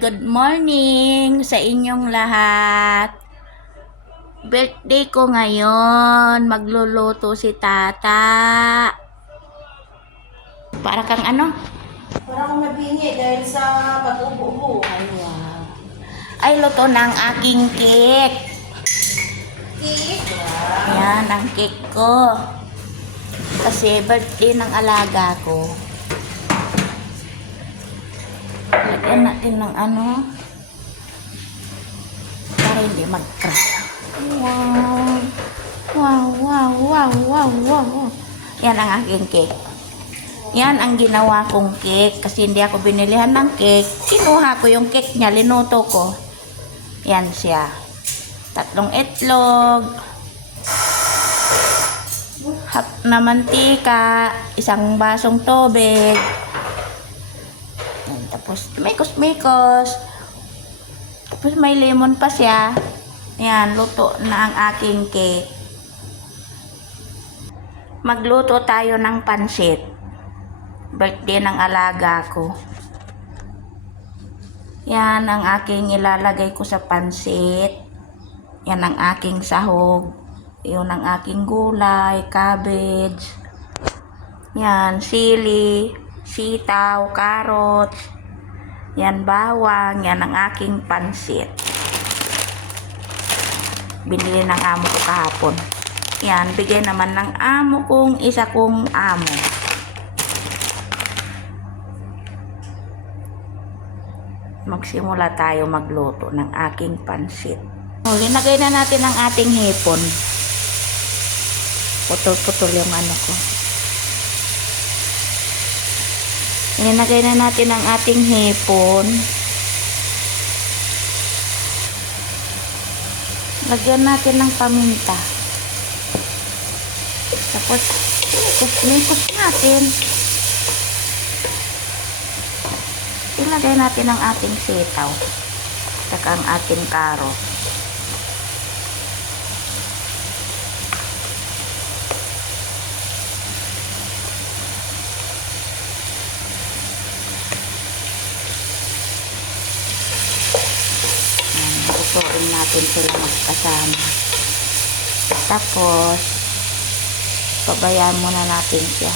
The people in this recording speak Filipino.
Good morning sa inyong lahat. Birthday ko ngayon. Magluluto si Tata. Para kang ano? Para akong nabingi dahil sa pag-ubo-ubo. Ay, wow. Ay, luto ng aking cake. Cake? Yan, ang cake ko. Kasi birthday ng alaga ko. Lagyan natin ng ano para hindi mag-crack. Wow. Yan ang aking cake. Yan ang ginawa kong cake kasi hindi ako binilihan ng cake. Kinuha ko yung cake niya, linuto ko. Yan siya. 3 itlog, half na mantika, 1 basong tubig. Yan, tapos mikos-mikos. Tapos may lemon pa siya. Yan, luto na ang aking cake. Magluto tayo ng pansit. Birthday ng alaga ko. Yan ang aking ilalagay ko sa pansit. Yan ang aking sahog. Yun ang aking gulay, cabbage. Yan, sili, sitaw, carrots. Yan, bawang. Yan ang aking pansit. Binili ng amo ko kahapon. Yan, bigay naman ng amo kong isa kong amo. Magsimula tayo magluto ng aking pansit. Linagay na natin ang ating hipon. Putol-putol yung ano ko. Linagay na natin ang ating hipon. Lagyan natin ng paminta. Tapos, mikos natin. Ilagay natin ang ating sitaw. Saka ang ating carrot. Lutuin natin sila magkasama. Tapos, pabayaan muna natin siya.